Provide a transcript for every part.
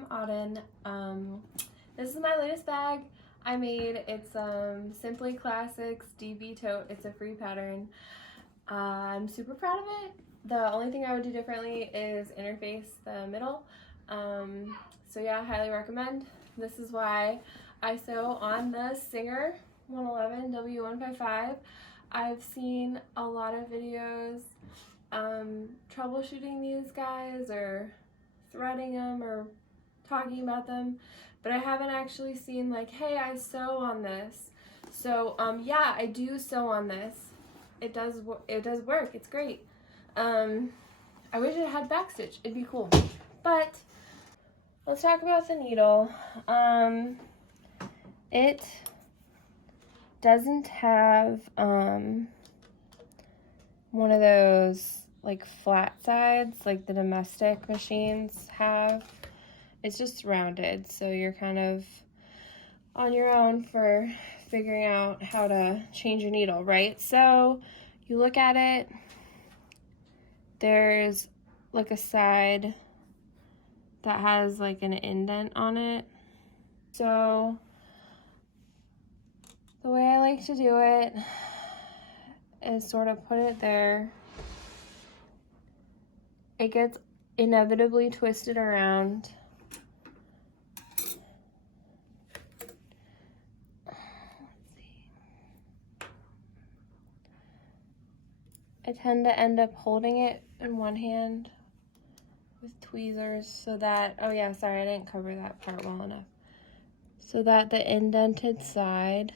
I'm Auden. This is my latest bag I made. It's Simply Classics DB Tote. It's a free pattern. I'm super proud of it. The only thing I would do differently is interface the middle. So yeah, highly recommend. This is why I sew on the Singer 111 W155. I've seen a lot of videos troubleshooting these guys or threading them or talking about them, but I haven't actually seen like, hey, I sew on this. So yeah, I do sew on this. It does work. It's great. I wish it had backstitch. It'd be cool. But let's talk about the needle. It doesn't have one of those like flat sides like the domestic machines have. It's just rounded, so you're kind of on your own for figuring out how to change your needle, right? So you look at it, there's like a side that has like an indent on it. So the way I like to do it is sort of put it there. It gets inevitably twisted around. I tend to end up holding it in one hand with tweezers so that, oh yeah, sorry, I didn't cover that part well enough. So that the indented side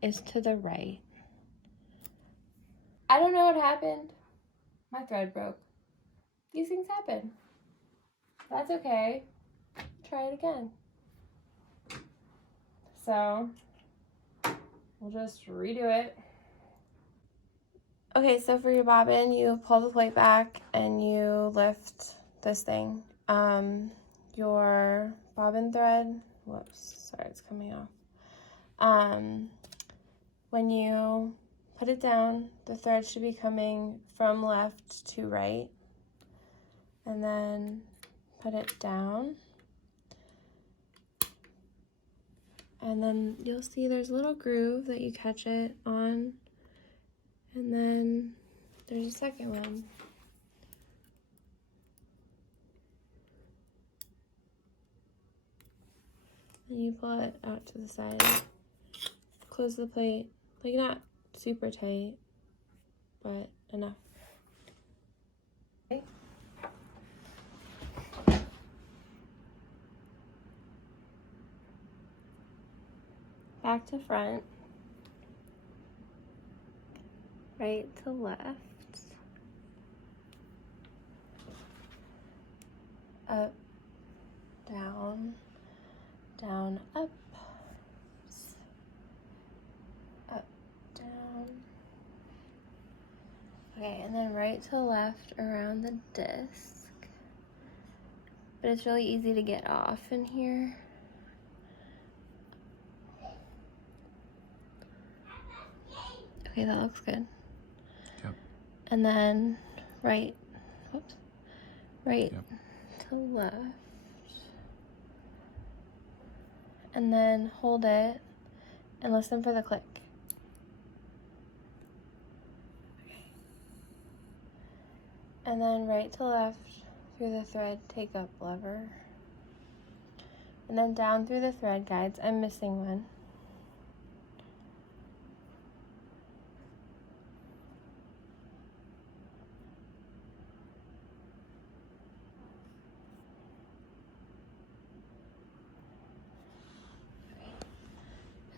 is to the right. I don't know what happened. My thread broke. These things happen. That's okay. Try it again. So we'll just redo it. Okay, so for your bobbin, you pull the plate back and you lift this thing. Your bobbin thread, whoops, sorry, it's coming off. When you put it down, the thread should be coming from left to right. And then put it down. And then you'll see there's a little groove that you catch it on. And then there's a second one. And you pull it out to the side. Close the plate. Like not super tight, but enough. Okay. Back to front. Right to left. Up, down, down, up, up, down. Okay, and then right to left around the disc. But it's really easy to get off in here. Okay, that looks good. Yep. And then right, whoops, right Yep. to left. And then hold it and listen for the click. Okay. And then right to left through the thread, take up lever. And then down through the thread guides. I'm missing one.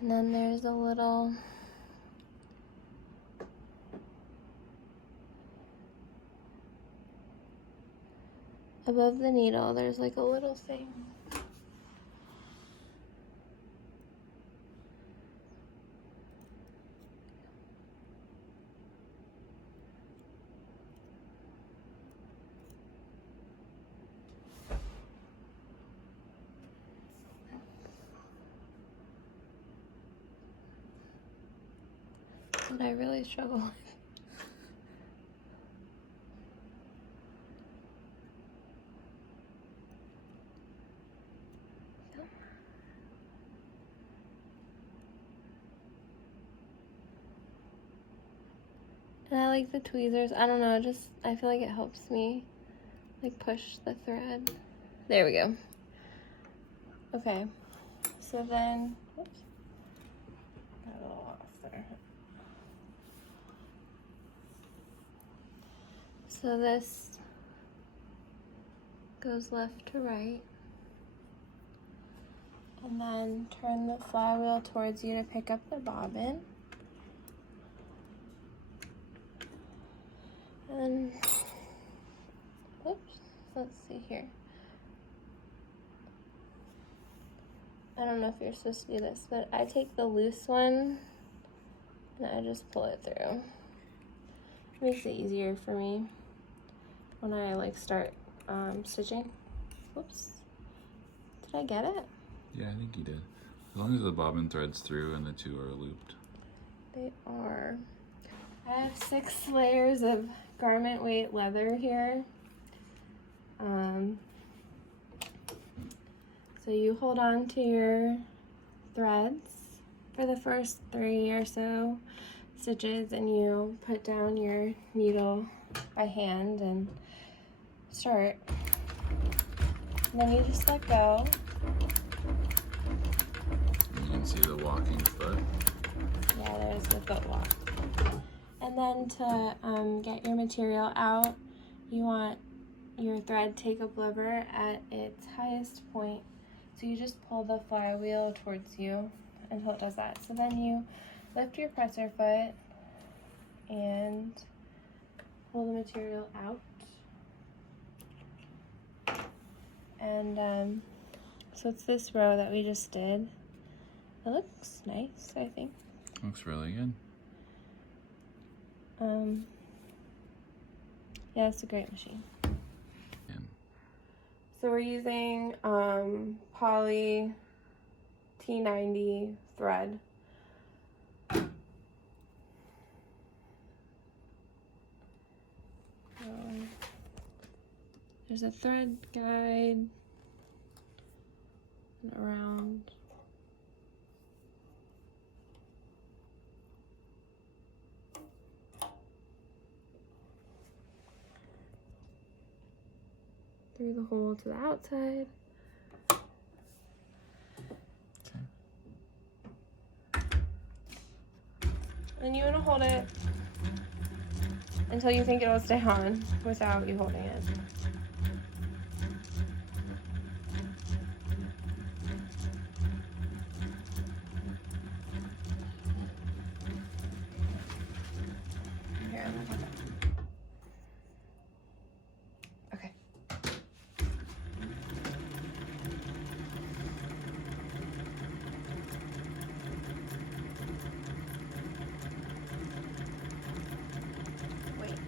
And then there's a little above the needle, there's like a little thing. That I really struggle with. And I like the tweezers. I don't know, just I feel like it helps me like push the thread. There we go. Okay, so then, whoops, got a little off there. So this goes left to right. And then turn the flywheel towards you to pick up the bobbin. And, oops, let's see here. I don't know if you're supposed to do this, but I take the loose one and I just pull it through. It makes it easier for me when I like start stitching. Whoops, did I get it? Yeah, I think you did. As long as the bobbin threads through and the two are looped. They are. I have 6 layers of garment weight leather here. So you hold on to your threads for the first 3 or so stitches, and you put down your needle by hand and start. And then you just let go. You can see the walking foot. Yeah, there's the foot walk. And then to get your material out, you want your thread take-up lever at its highest point. So you just pull the flywheel towards you until it does that. So then you lift your presser foot and pull the material out. And so it's this row that we just did. It looks nice, I think. Looks really good. Yeah, it's a great machine. Yeah. So we're using poly T90 thread. There's a thread guide and around. Through the hole to the outside. Okay. And you want to hold it until you think it will stay on without you holding it. Here, I'm gonna hold it. Okay. Wait.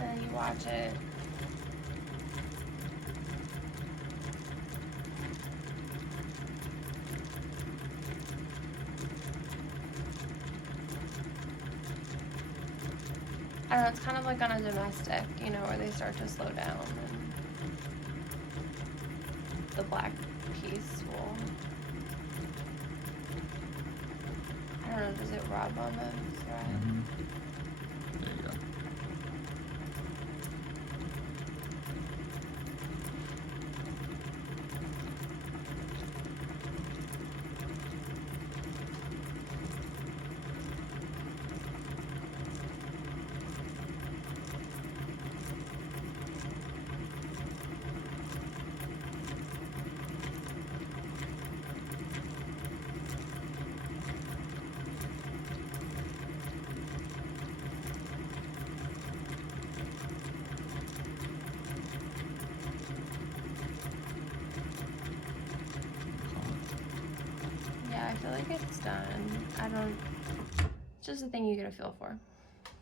And then you watch it. I don't know, it's kind of like on a domestic, you know, where they start to slow down and the black piece will, I don't know, does it rub on the thread? Mm-hmm. There you go. Yeah, I feel like it's done. It's just a thing you get a feel for.